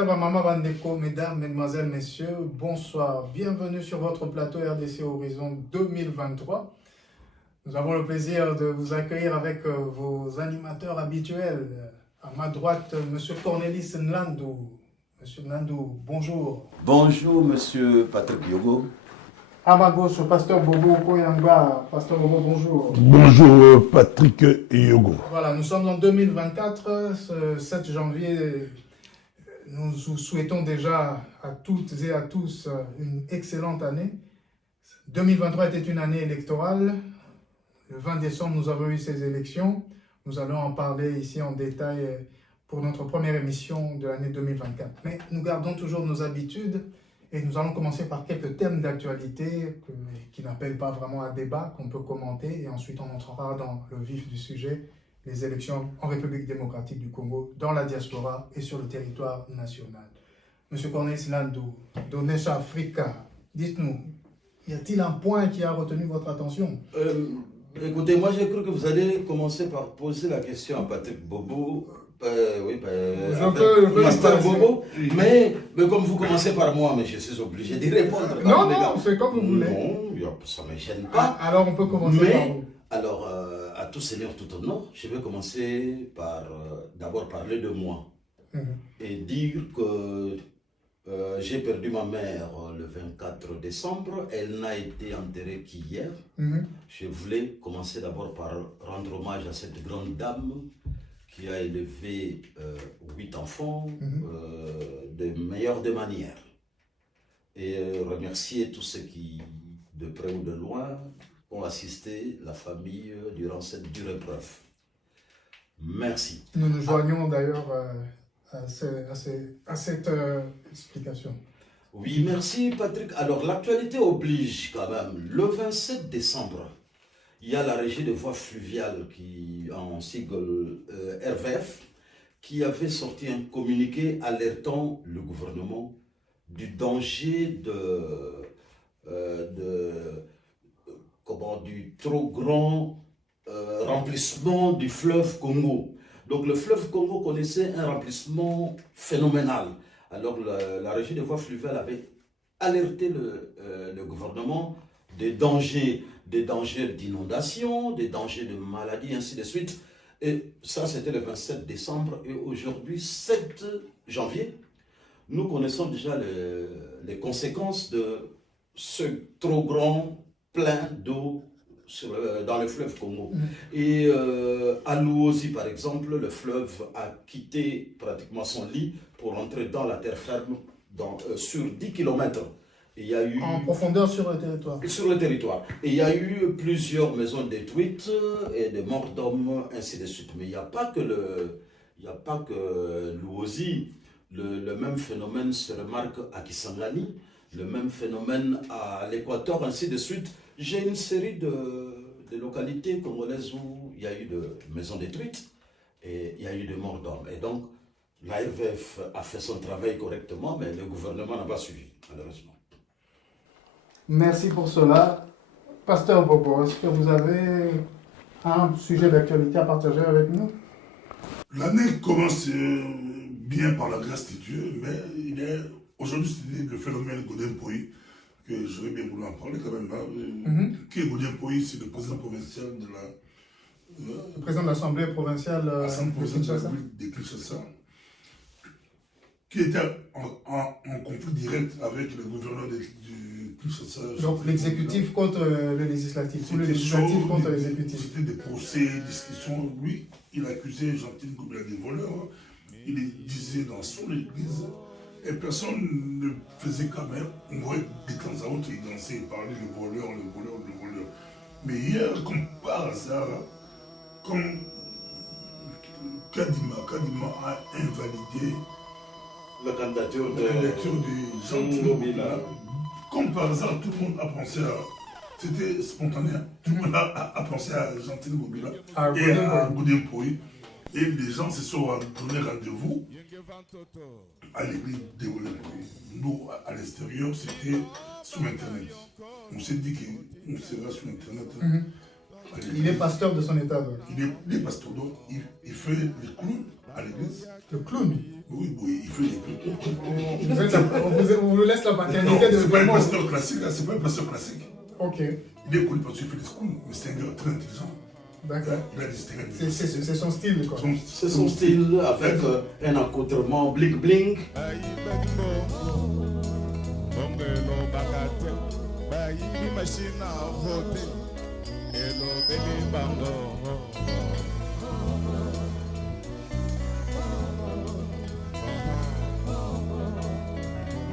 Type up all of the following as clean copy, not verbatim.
Tata, maman, bandeko, mesdames, mesdemoiselles, messieurs, bonsoir. Bienvenue sur votre plateau RDC Horizon 2023. Nous avons le plaisir de vous accueillir avec vos animateurs habituels. À ma droite, Monsieur Cornelis Nlandou. Monsieur Nlandou, bonjour. Bonjour, Monsieur Patrick Yogo. À ma gauche, Pasteur Bobo Koyamba. Pasteur Bobo, bonjour. Bonjour, Patrick Yogo. Voilà, nous sommes en 2024, ce 7 janvier. Nous vous souhaitons déjà à toutes et à tous une excellente année. 2023 était une année électorale. Le 20 décembre, nous avons eu ces élections. Nous allons en parler ici en détail pour notre première émission de l'année 2024. Mais nous gardons toujours nos habitudes et nous allons commencer par quelques thèmes d'actualité qui n'appellent pas vraiment à débat, qu'on peut commenter, et ensuite on entrera dans le vif du sujet, les élections en République démocratique du Congo, dans la diaspora et sur le territoire national. Monsieur Cornelis Nlandou, d'Onesha Africa, dites-nous, y a-t-il un point qui a retenu votre attention? Écoutez, moi j'ai cru que vous allez commencer par poser la question à Patrick Bobo. Pasteur Bobo, mais comme vous commencez par moi, mais je suis obligé d'y répondre. Non, c'est comme vous voulez. Non, ça ne me gêne pas. Alors on peut commencer par vous. Alors, à tout seigneur, tout honneur, je vais commencer par d'abord parler de moi et dire que j'ai perdu ma mère le 24 décembre. Elle n'a été enterrée qu'hier. Je voulais commencer d'abord par rendre hommage à cette grande dame qui a élevé 8 enfants de meilleure des manières. Et remercier tous ceux qui, de près ou de loin, ont assisté la famille durant cette dure épreuve. Merci. Nous nous joignons d'ailleurs à cette explication. Oui, merci Patrick. Alors l'actualité oblige quand même. Le 27 décembre, il y a la régie de voies fluviales qui, en sigle RVF, qui avait sorti un communiqué alertant le gouvernement du danger du trop grand remplissement du fleuve Congo. Donc le fleuve Congo connaissait un remplissement phénoménal. Alors la régie des voies fluviales avait alerté le gouvernement des dangers d'inondation, des dangers de maladies, ainsi de suite. Et ça, c'était le 27 décembre. Et aujourd'hui, 7 janvier, nous connaissons déjà les conséquences de ce trop grand plein d'eau dans le fleuve Congo. Et à Luozi, par exemple, le fleuve a quitté pratiquement son lit pour entrer dans la terre ferme sur 10 km. Et il y a eu, en profondeur sur le territoire. Sur le territoire. Et il y a eu plusieurs maisons détruites et des morts d'hommes, ainsi de suite. Mais il n'y a pas que Luozi. Le même phénomène se remarque à Kisangani, le même phénomène à l'Équateur, ainsi de suite. J'ai une série de localités congolaises où il y a eu de maisons détruites et il y a eu de morts d'hommes. Et donc, la RVF a fait son travail correctement, mais le gouvernement n'a pas suivi, malheureusement. Merci pour cela. Pasteur Bobo, est-ce que vous avez un sujet d'actualité à partager avec nous? L'année commence bien par la grâce de Dieu, mais aujourd'hui c'est le phénomène Godin Poyi, que j'aurais bien voulu en parler quand même. Qui est Godin Poyi? C'est le président provincial le président de l'Assemblée provinciale de Kinshasa, qui était en conflit direct avec le gouverneur de Kinshasa. Donc l'exécutif contre le législatif, ou le législatif contre l'exécutif. C'était des procès, des discussions. Lui, il accusait Jean-Pierre Ngobila des voleurs. Il les disait dans son église. Et personne ne faisait quand même. On voyait de temps à autre, il dansait, il parlait le voleur. Mais hier, comme par hasard, comme Kadima a invalidé la candidature de Jean-Pierre Ngobila. Comme par hasard, tout le monde a pensé à... C'était spontané. Tout le monde a pensé à Jean-Pierre Ngobila et à Godin Poyi. Et les gens se sont donné rendez-vous à l'église de Godin Poyi. Nous, à l'extérieur, c'était sur Internet. On s'est dit qu'on sera sur Internet. Il est pasteur de son état. Donc. Il est pasteur, donc il fait les clous à l'église. Le clown. Oui, il fait des On vous laisse la paternité de c'est pas un vraiment. pasteur classique, c'est pas un pasteur classique. Ok, Il est connu parce qu'il fait des schools, mais c'est un gars très intelligent. d'accord. Il a distingué. C'est son style, quoi. C'est son style avec un encadrement bling-bling.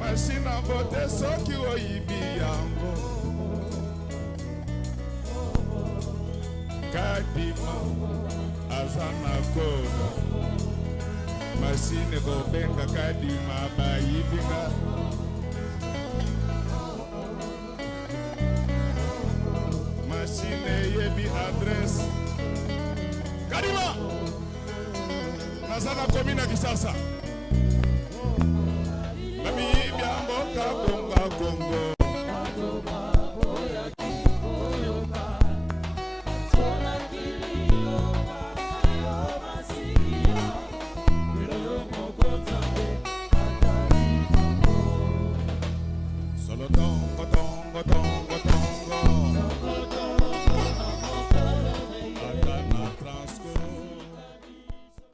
Machine à voter, ceux qui ont ibiango. Kadima, Azana Koda. Machine go benga Kadima, Bayibinga. Machine yebi adresse. Kadima! Azana Komina Kisasa.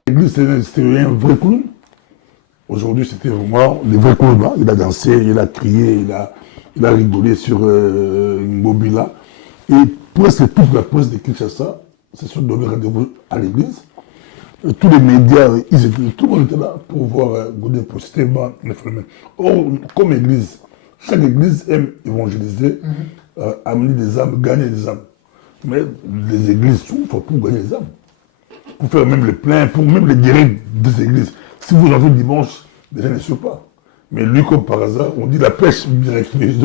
L'église, c'était un vrai clown. Aujourd'hui, c'était vraiment les vrais clowns. Il a dansé, il a crié, il a rigolé sur Mobila. Et presque toute la presse de Kinshasa se sont donné rendez-vous à l'église. Tous les médias, tout le monde était là pour voir Godin pour c'était un phénomène. Or, comme église, chaque église aime évangéliser, amener des âmes, gagner des âmes. Mais les églises souffrent pour gagner des âmes. Pour faire même les pleins, pour même les guérir des églises. Si vous entrez dimanche, les gens ne suivent pas. Mais lui, comme par hasard, on dit la pêche miraculeuse.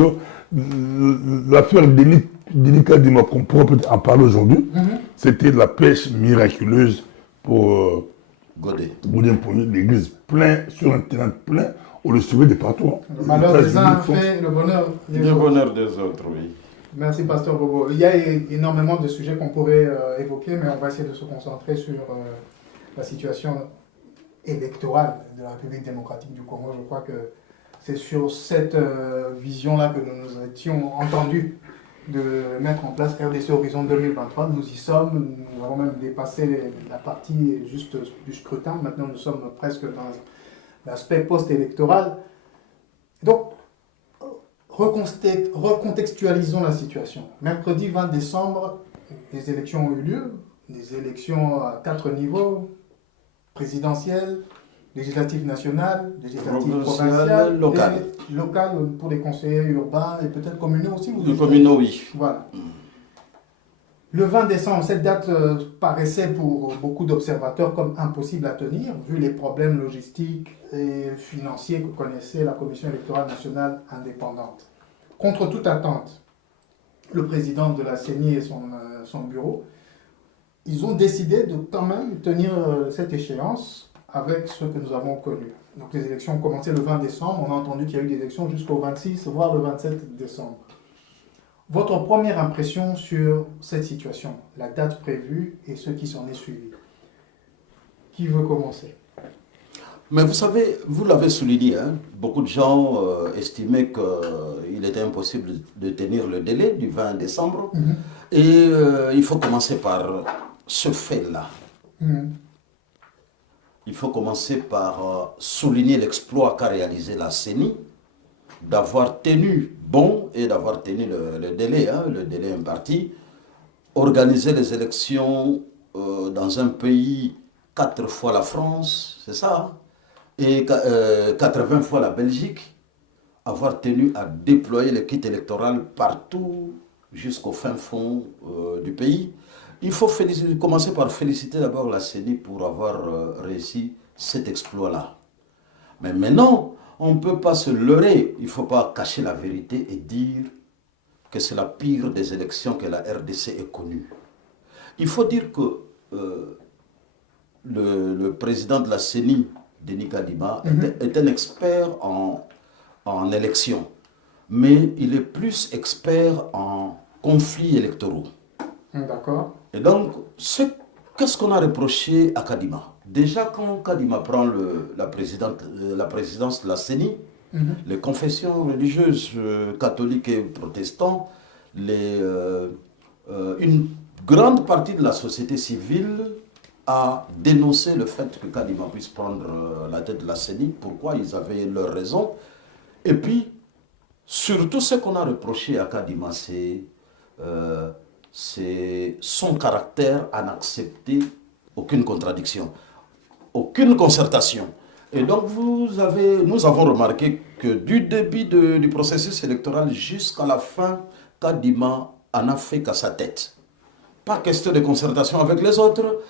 L'affaire Denis Kadima, qu'on pourra peut-être en parler aujourd'hui, c'était la pêche miraculeuse pour Godin pour l'église. Plein, sur un terrain plein, on le suivait de partout. Le malheur des uns fait le bonheur des autres, oui. Merci, Pasteur Bobo. Il y a énormément de sujets qu'on pourrait évoquer, mais on va essayer de se concentrer sur la situation électorale de la République démocratique du Congo. Je crois que c'est sur cette vision-là que nous nous étions entendus de mettre en place RDC Horizon 2023. Nous y sommes, nous avons même dépassé la partie juste du scrutin. Maintenant, nous sommes presque dans l'aspect post-électoral. Donc, recontextualisons la situation. Mercredi 20 décembre, les élections ont eu lieu, des élections à 4 niveaux, présidentielles, législatives nationales, législatives provinciales, locales. Et locales pour les conseillers urbains et peut-être communaux aussi. Les communaux, oui. Voilà. Le 20 décembre, cette date paraissait pour beaucoup d'observateurs comme impossible à tenir, vu les problèmes logistiques et financiers que connaissait la Commission électorale nationale indépendante. Contre toute attente, le président de la CENI et son bureau, ils ont décidé de quand même tenir cette échéance avec ce que nous avons connu. Donc les élections ont commencé le 20 décembre, on a entendu qu'il y a eu des élections jusqu'au 26, voire le 27 décembre. Votre première impression sur cette situation, la date prévue et ce qui s'en est suivi. Qui veut commencer? Mais vous savez, vous l'avez souligné, hein, beaucoup de gens estimaient qu'il était impossible de tenir le délai du 20 décembre. Et il faut commencer par ce fait-là. Il faut commencer par souligner l'exploit qu'a réalisé la CENI, d'avoir tenu bon et d'avoir tenu le délai imparti, organiser les élections dans un pays 4 fois la France, c'est ça, hein, et 80 fois la Belgique, avoir tenu à déployer le kit électoral partout jusqu'au fin fond du pays. Il faut commencer par féliciter d'abord la CENI pour avoir réussi cet exploit-là. Mais maintenant, on ne peut pas se leurrer, il ne faut pas cacher la vérité et dire que c'est la pire des élections que la RDC ait connue. Il faut dire que le président de la CENI, Denis Kadima, est un expert en élections, mais il est plus expert en conflits électoraux. D'accord. Et donc, qu'est-ce qu'on a reproché à Kadima? Déjà, quand Kadima prend la présidence de la CENI, les confessions religieuses catholiques et protestantes, une grande partie de la société civile a dénoncé le fait que Kadima puisse prendre la tête de la CENI. Pourquoi? Ils avaient leurs raisons. Et puis, surtout ce qu'on a reproché à Kadima, c'est son caractère à n'accepter aucune contradiction, aucune concertation. Et donc nous avons remarqué que du début du processus électoral jusqu'à la fin, Kadima en a fait qu'à sa tête. Pas question de concertation avec les autres,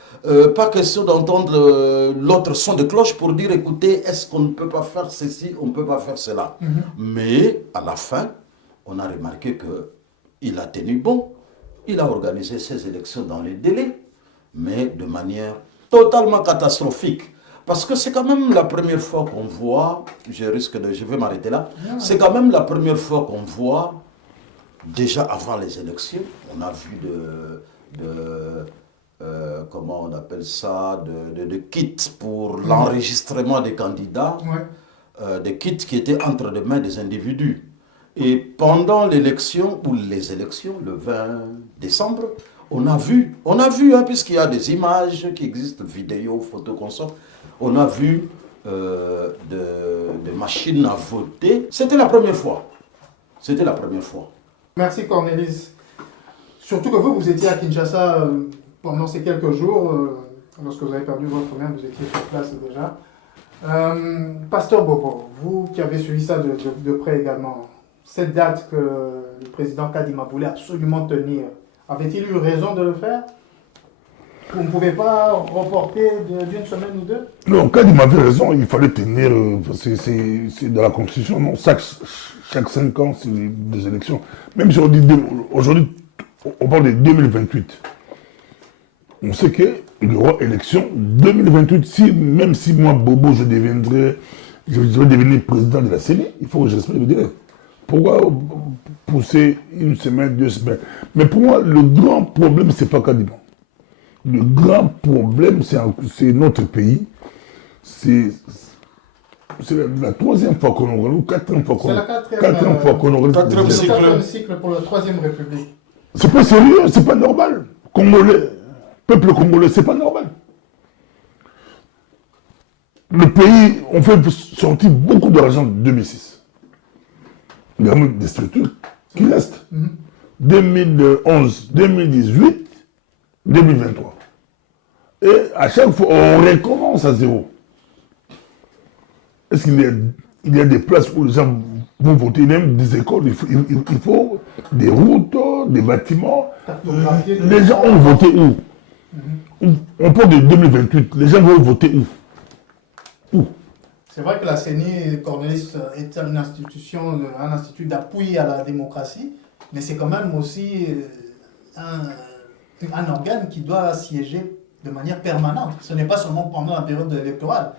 pas question d'entendre l'autre son de cloche pour dire écoutez, est-ce qu'on ne peut pas faire ceci, on ne peut pas faire cela. Mais à la fin, on a remarqué qu'il a tenu bon, il a organisé ses élections dans les délais, mais de manière totalement catastrophique. Parce que c'est quand même la première fois qu'on voit, je vais m'arrêter là, c'est quand même la première fois qu'on voit, déjà avant les élections, on a vu comment on appelle ça, de kits pour l'enregistrement des candidats, des kits qui étaient entre les mains des individus. Et pendant l'élection, ou les élections, le 20 décembre, on a vu puisqu'il y a des images qui existent, vidéos, photos, consorts, on a vu des machines à voter. C'était la première fois. C'était la première fois. Merci Cornelis. Surtout que vous étiez à Kinshasa pendant ces quelques jours, lorsque vous avez perdu votre mère, vous étiez sur place déjà. Pasteur Bobo, vous qui avez suivi ça de près également, cette date que le président Kadima voulait absolument tenir, avait-il eu raison de le faire? Vous ne pouvez pas reporter d'une semaine ou deux? Non, Kadima avait raison, il fallait tenir, c'est dans la Constitution, non, chaque 5 ans, c'est des élections. Même si on dit aujourd'hui, on parle de 2028. On sait qu'il y aura élection 2028. Même si moi, Bobo, je vais devenir président de la CENI, il faut que je respecte le délai. Pourquoi pousser une semaine, 2 semaines? Mais pour moi, le grand problème, ce n'est pas Kadima. Le grand problème, c'est notre pays. C'est la 3e fois qu'on organise, ou 4e fois qu'on organise. C'est la 4e fois qu'on organise. 4e cycle pour la 3e République. C'est pas sérieux, c'est pas normal. Congolais, peuple congolais, c'est pas normal. Le pays, on fait sortir beaucoup d'argent de 2006. Il y a même des structures qui restent. 2011, 2018, 2023. Et à chaque fois, on recommence à zéro. Est-ce qu'il y a des places où les gens vont voter, même des écoles, il faut des routes, des bâtiments. Les gens ont voté où? On parle de 2028, les gens vont voter où? C'est vrai que la CENI, Cornelis, est une institution, un institut d'appui à la démocratie, mais c'est quand même aussi un organe qui doit siéger de manière permanente. Ce n'est pas seulement pendant la période électorale.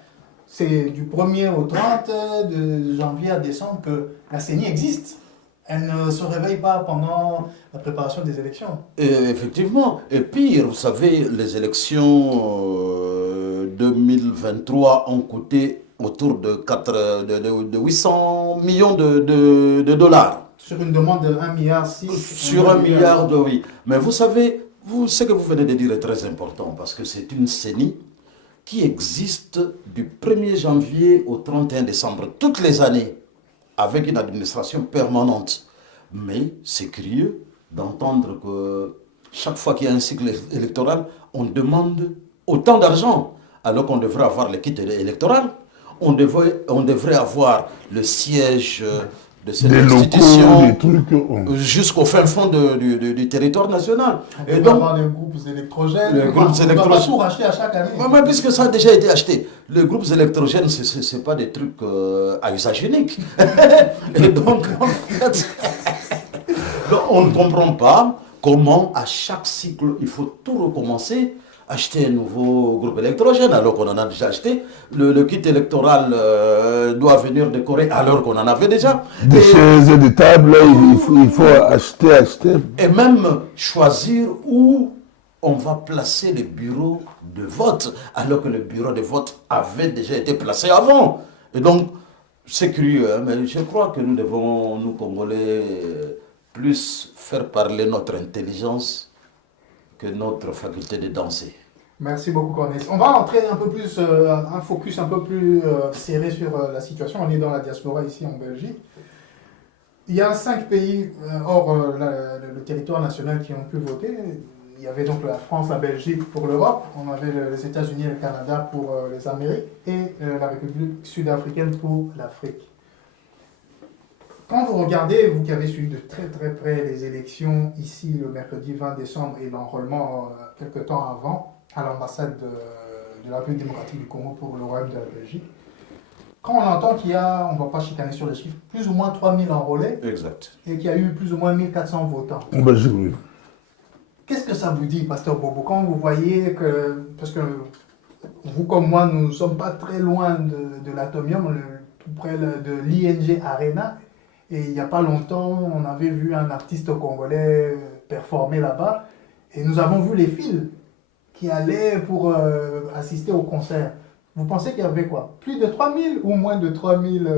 C'est du 1er au 30, de janvier à décembre, que la CENI existe. Elle ne se réveille pas pendant la préparation des élections. Et effectivement. Et pire, vous savez, les élections 2023 ont coûté autour de 800 millions de dollars. Sur une demande de 1,6 milliard. Sur 1 milliard, oui. Mais vous savez, ce que vous venez de dire est très important, parce que c'est une CENI qui existe du 1er janvier au 31 décembre, toutes les années, avec une administration permanente. Mais c'est curieux d'entendre que chaque fois qu'il y a un cycle électoral, on demande autant d'argent, alors qu'on devrait avoir le kit électoral, on devrait avoir le siège de cette institution jusqu'au fin fond du territoire national. Et donc, avoir les groupes électrogènes, on va tout racheter à chaque année. Mais puisque ça a déjà été acheté, les groupes électrogènes, ce n'est pas des trucs à usage unique. Et donc, en fait, on ne comprend pas comment à chaque cycle, il faut tout recommencer, acheter un nouveau groupe électrogène alors qu'on en a déjà acheté. Le kit électoral doit venir de Corée alors qu'on en avait déjà. Des chaises et des tables, il faut acheter. Et même choisir où on va placer les bureaux de vote, alors que le bureau de vote avait déjà été placé avant. Et donc, c'est curieux, hein, mais je crois que nous devons, nous Congolais, plus faire parler notre intelligence que notre faculté de danser. Merci beaucoup, Cornelis. On va entrer un peu plus, un focus un peu plus serré sur la situation. On est dans la diaspora ici en Belgique. Il y a 5 pays hors le territoire national qui ont pu voter. Il y avait donc la France, la Belgique pour l'Europe, on avait les États-Unis et le Canada pour les Amériques et la République sud-africaine pour l'Afrique. Quand vous regardez, vous qui avez suivi de très très près les élections ici le mercredi 20 décembre et l'enrôlement quelques temps avant à l'ambassade de la République démocratique du Congo pour le royaume de la Belgique, quand on entend qu'il y a, on ne va pas chicaner sur les chiffres, plus ou moins 3000 enrôlés Exact. et qu'il y a eu plus ou moins 1400 votants. En Belgique, oui. Qu'est-ce que ça vous dit, Pasteur Bobo, quand vous voyez que, parce que vous comme moi, nous ne sommes pas très loin de l'Atomium, tout près de l'ING Arena, et il n'y a pas longtemps, on avait vu un artiste congolais performer là-bas, et nous avons vu les files qui allaient pour assister au concert. Vous pensez qu'il y avait quoi? Plus de 3000 ou moins de 3000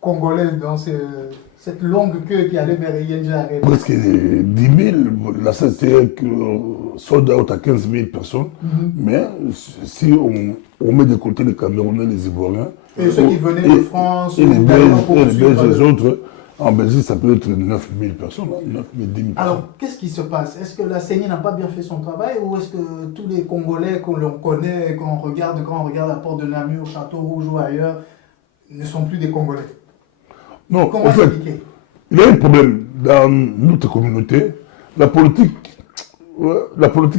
Congolais dans cette longue queue qui allait vers ING Arena? Presque 10 000. La salle c'était sold out à 15 000 personnes. Mais si on met de côté les Camerounais, les Ivoiriens, et ceux qui venaient de France, et les Belges, pour et les suivre Belges, les autres, en Belgique, ça peut être 9 000 personnes, 9 000, 10 000 personnes. Alors, qu'est-ce qui se passe? Est-ce que la CENI n'a pas bien fait son travail ou est-ce que tous les Congolais que l'on connaît, quand on regarde la porte de Namur, Château Rouge ou ailleurs, ne sont plus des Congolais? Non, Comment en fait, expliquer? il y a un problème dans notre communauté. La politique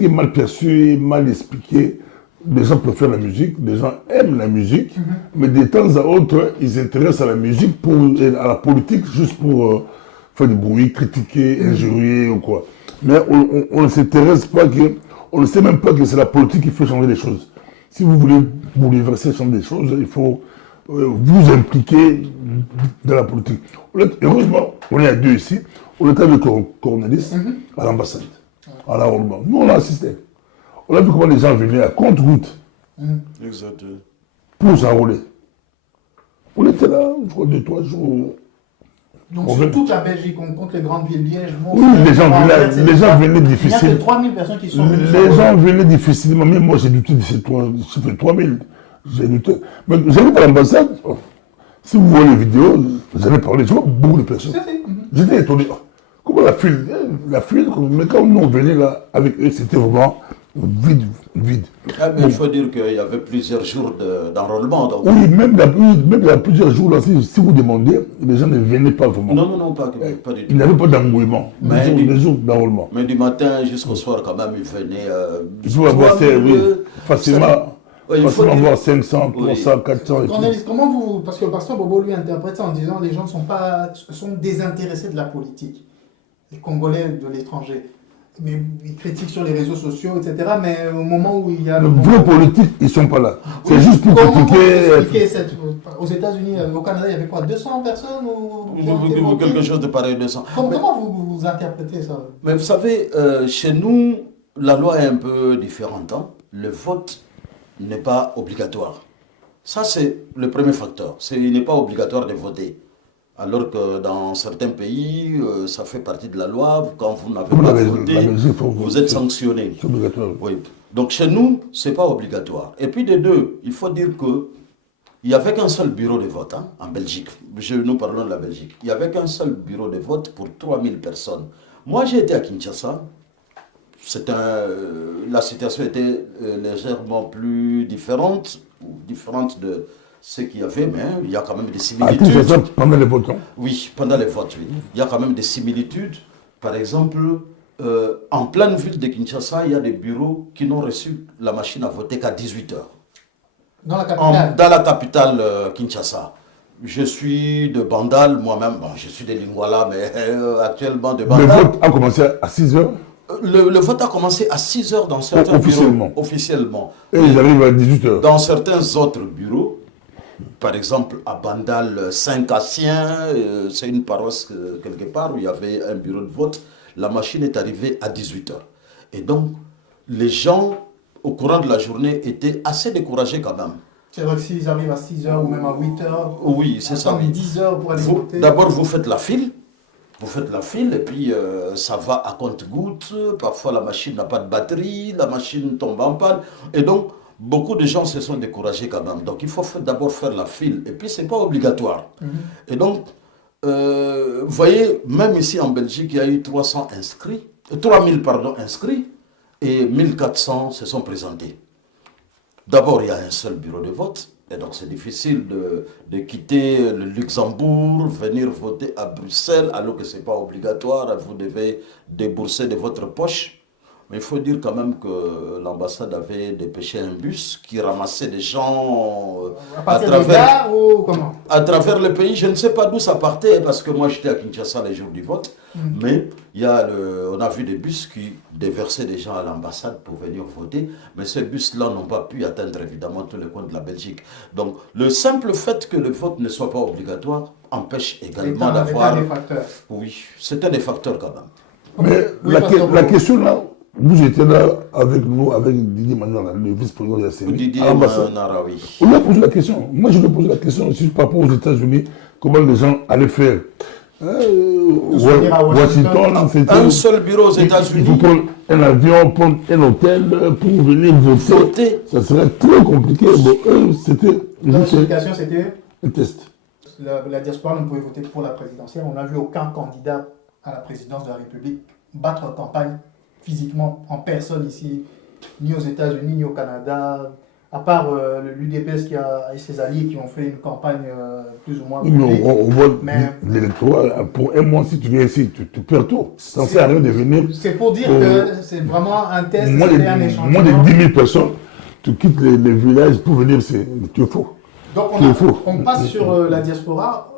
est mal perçue, mal expliquée. Les gens préfèrent la musique, les gens aiment la musique, mais de temps à autre, ils s'intéressent à la musique, à la politique, juste pour faire du bruit, critiquer, injurier ou quoi. Mais on ne s'intéresse pas, on ne sait même pas que c'est la politique qui fait changer les choses. Si vous voulez bouleverser, changer les choses, il faut vous impliquer dans la politique. Heureusement, on est à 2 ici, on est avec Cornelis à l'ambassade, à l'enrôlement. Nous, on a assisté. On a vu comment les gens venaient à compte-route pour s'enrôler. On était là, je crois, 2-3 jours. Donc, sur toute la Belgique, on compte les grandes villes, Liège, Mons, oui, les gens venaient difficilement. Il n'y a que 3000 personnes qui sont venues. Les gens venaient difficilement, même moi j'ai douté de ces 3000. J'ai douté. Mais j'arrive à l'ambassade, si vous voyez les vidéos, vous allez parler, je vois beaucoup de personnes. J'étais étonné. Comment la file, mais quand nous on venait là avec eux, c'était vraiment vide. Ah, mais il faut dire qu'il y avait plusieurs jours d'enrôlement. Oui, même il y a plusieurs jours là, si vous demandez, les gens ne venaient pas vraiment. Non, pas du tout. Il n'y avait pas d'engouement, des jours d'enrôlement. Mais du matin jusqu'au soir, quand même, ils venaient. Je vous avancer, oui, facilement. Il faut avoir 500, 300, 400 et tout. Comment vous, parce que le pasteur Bobo lui interprète ça en disant les gens sont désintéressés de la politique, les Congolais de l'étranger. Mais ils critiquent sur les réseaux sociaux, etc. Mais au moment où il y a... Le vrai politique, ils ne sont pas là. C'est juste pour critiquer... Aux États-Unis, au Canada, il y avait quoi, 200 personnes ou quelque chose de pareil, 200. Comment vous interprétez ça? Mais vous savez, chez nous, la loi est un peu différente. Hein. Le vote n'est pas obligatoire. Ça, c'est le premier facteur. Il n'est pas obligatoire de voter. Alors que dans certains pays, ça fait partie de la loi. Quand vous n'avez pas voté, vous êtes sanctionné. C'est obligatoire. Oui. Donc chez nous, ce n'est pas obligatoire. Et puis de deux, il faut dire qu'il n'y avait qu'un seul bureau de vote en Belgique. Nous parlons de la Belgique. Il n'y avait qu'un seul bureau de vote pour 3000 personnes. Moi, j'ai été à Kinshasa. La situation était légèrement plus différente de ce qu'il y avait, mais il y a quand même des similitudes. Pendant les votes, oui, pendant les votes, oui. Il y a quand même des similitudes. Par exemple, en pleine ville de Kinshasa, il y a des bureaux qui n'ont reçu la machine à voter qu'à 18h. Dans la capitale? Dans la capitale Kinshasa. Je suis de Bandal, moi-même. Bon, je suis de Lingwala, mais actuellement de Bandal. Le vote a commencé à 6h? Le vote a commencé à 6h dans certains bureaux. Officiellement. Et ils arrivent à 18h. Dans certains autres bureaux, par exemple à Bandal, Saint-Cassien, c'est une paroisse quelque part où il y avait un bureau de vote, la machine est arrivée à 18h. Et donc, les gens, au courant de la journée, étaient assez découragés quand même. C'est vrai que s'ils arrivent à 6h ou même à 8h, Oui, c'est ça. 10h pour aller voter. D'abord, vous faites la file. Vous faites la file et puis ça va à compte-gouttes. Parfois, la machine n'a pas de batterie, la machine tombe en panne. Et donc, beaucoup de gens se sont découragés quand même. Donc, il faut d'abord faire la file. Et puis, ce n'est pas obligatoire. Et donc, vous voyez, même ici en Belgique, il y a eu 3000 inscrits et 1400 se sont présentés. D'abord, il y a un seul bureau de vote. Et donc, c'est difficile de quitter le Luxembourg, venir voter à Bruxelles, alors que ce n'est pas obligatoire. Vous devez débourser de votre poche. Mais il faut dire quand même que l'ambassade avait dépêché un bus qui ramassait des gens à travers le pays. Je ne sais pas d'où ça partait, parce que moi j'étais à Kinshasa les jours du vote. Mais on a vu des bus qui déversaient des gens à l'ambassade pour venir voter. Mais ces bus-là n'ont pas pu atteindre évidemment tous les coins de la Belgique. Donc le simple fait que le vote ne soit pas obligatoire empêche également d'avoir... Oui, c'est un des facteurs quand même. Mais la question là, vous étiez là avec nous, avec Didier Manuel, le vice-président de la CENI. Didier Manuel, oui. On lui a posé la question. Moi, je lui ai posé la question aussi par rapport aux États-Unis, comment les gens allaient faire. Washington, un seul bureau aux États-Unis. Il faut prendre un avion, prendre un hôtel pour venir voter. Ça serait très compliqué. Bon, c'était. L'explication, c'était un test. La diaspora ne pouvait voter pour la présidentielle. On n'a vu aucun candidat à la présidence de la République battre campagne physiquement en personne ici, ni aux États-Unis, ni au Canada, à part l'UDPS qui a ses alliés qui ont fait une campagne plus ou moins. On voit l'électorat, pour un mois, si tu viens ici, tu perds tout. Ça ne sert à rien de venir. C'est pour dire que c'est vraiment un test, moins de 10 000 personnes, tu quittes les villages pour venir, tu es faux. Donc on passe sur la diaspora.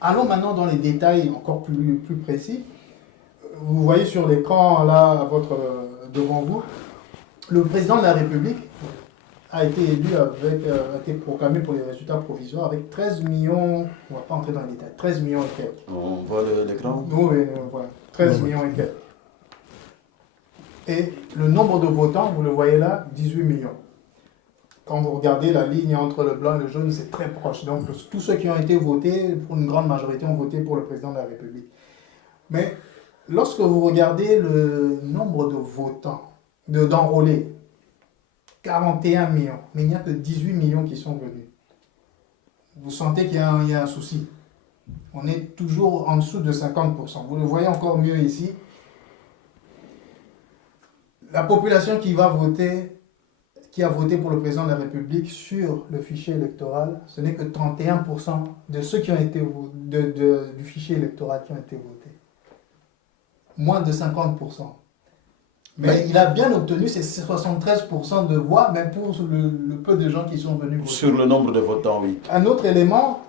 Allons maintenant dans les détails encore plus précis. Vous voyez sur l'écran, là, devant vous, le président de la République a été élu, a été proclamé pour les résultats provisoires avec 13 millions, on ne va pas entrer dans les détails, 13 millions et quelques. On voit l'écran? Oui, voilà, 13 millions et quelques. Et le nombre de votants, vous le voyez là, 18 millions. Quand vous regardez la ligne entre le blanc et le jaune, c'est très proche. Donc tous ceux qui ont été votés, pour une grande majorité, ont voté pour le président de la République. Mais lorsque vous regardez le nombre de votants, d'enrôlés, 41 millions, mais il n'y a que 18 millions qui sont venus. Vous sentez qu'il y a un souci. On est toujours en dessous de 50%. Vous le voyez encore mieux ici. La population qui va voter, qui a voté pour le président de la République sur le fichier électoral, ce n'est que 31% de ceux qui ont été du fichier électoral qui ont été votés. Moins de 50%. Mais il a bien obtenu ces 73% de voix, même pour le peu de gens qui sont venus voter. Sur le nombre de votants, oui. Un autre élément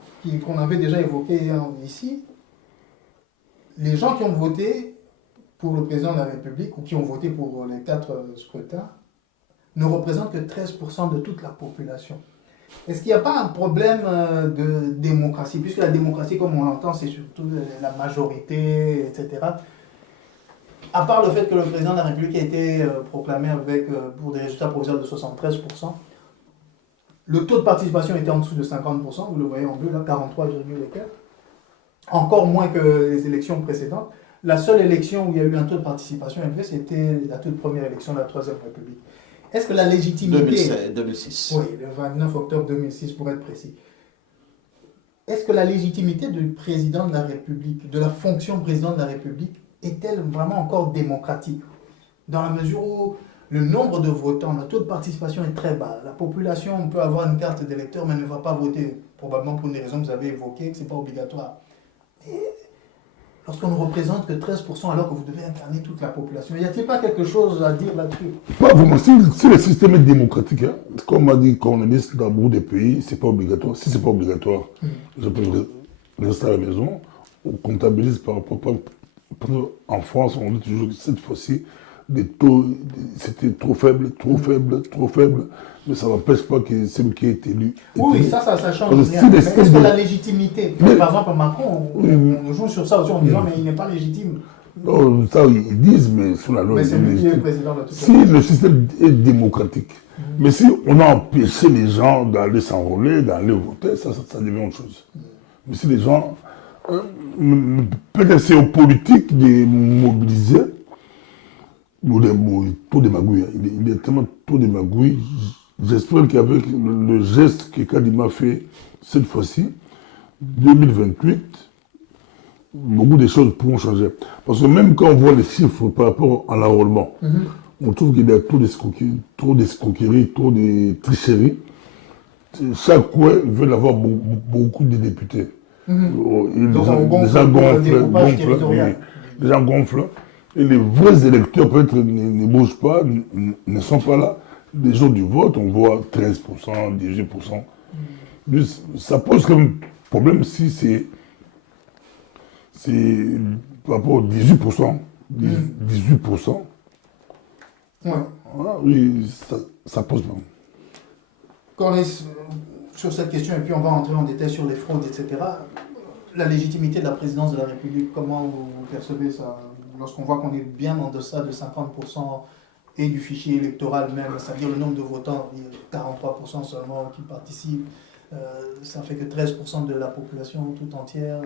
qu'on avait déjà évoqué ici, les gens qui ont voté pour le président de la République ou qui ont voté pour les 4 scrutins ne représentent que 13% de toute la population. Est-ce qu'il n'y a pas un problème de démocratie? Puisque la démocratie, comme on l'entend, c'est surtout la majorité, etc. À part le fait que le président de la République a été proclamé pour des résultats provisoires de 73%, le taux de participation était en dessous de 50%, vous le voyez en bleu, là, 43,4%. Encore moins que les élections précédentes. La seule élection où il y a eu un taux de participation élevé, c'était la toute première élection de la Troisième République. Est-ce que la légitimité... 2006. Oui, le 29 octobre 2006 pour être précis. Est-ce que la légitimité du président de la République, de la fonction président de la République, est-elle vraiment encore démocratique? Dans la mesure où le nombre de votants, le taux de participation est très bas. La population, on peut avoir une carte d'électeur, mais ne va pas voter, probablement pour des raisons que vous avez évoquées, que ce n'est pas obligatoire. Et lorsqu'on ne représente que 13%, alors que vous devez incarner toute la population, y a-t-il pas quelque chose à dire là-dessus? Pas vraiment. Si le système est démocratique, hein, comme a dit coloneliste dans beaucoup de pays, c'est pas obligatoire. Si c'est pas obligatoire, je peux rester à la maison, on comptabilise par rapport. En France, on dit toujours que cette fois-ci, les taux, c'était trop faible, mais ça n'empêche pas que celui qui est élu. Oui, ça change rien. Mais est-ce que la légitimité, par exemple Macron, on joue sur ça aussi en disant mais il n'est pas légitime. Non, ça, ils disent, mais sous la loi. Mais c'est lui qui est président de tout ça. Si le système est démocratique, mais si on a empêché les gens d'aller s'enrôler, d'aller voter, ça devient autre chose. Mais si les gens. Peut-être c'est aux politiques de mobiliser. Tout des magouilles. Il y a tellement tout des magouilles. J'espère qu'avec le geste que Kadima fait cette fois-ci, 2028, beaucoup de choses pourront changer. Parce que même quand on voit les chiffres par rapport à l'enrôlement, on trouve qu'il y a trop d'escroqueries, trop de tricheries. Chaque coin veut avoir beaucoup de députés. Les gens gonflent. Et les vrais électeurs, peut-être, ne bougent pas, ne sont pas là. Les jours du vote, on voit 13%, 18%. Ça pose comme problème si c'est par rapport aux 18%. 18%. Ouais. Ah, oui, ça pose problème. Quand on est sur cette question, et puis on va entrer en détail sur les fraudes, etc., la légitimité de la présidence de la République, comment vous percevez ça? Lorsqu'on voit qu'on est bien en deçà de 50% et du fichier électoral même, c'est-à-dire le nombre de votants, il y a 43% seulement qui participent, ça fait que 13% de la population tout entière.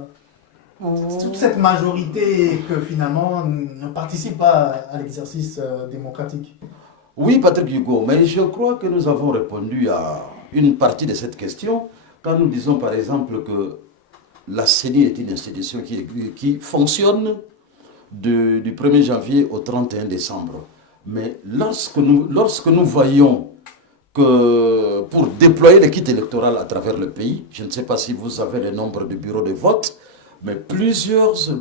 Toute cette majorité que finalement ne participe pas à l'exercice démocratique. Oui, Patrick Hugo, mais je crois que nous avons répondu à une partie de cette question quand nous disons par exemple que la CENI est une institution qui fonctionne du 1er janvier au 31 décembre. Mais lorsque nous voyons que pour déployer les kits électoraux à travers le pays, je ne sais pas si vous avez le nombre de bureaux de vote, mais plusieurs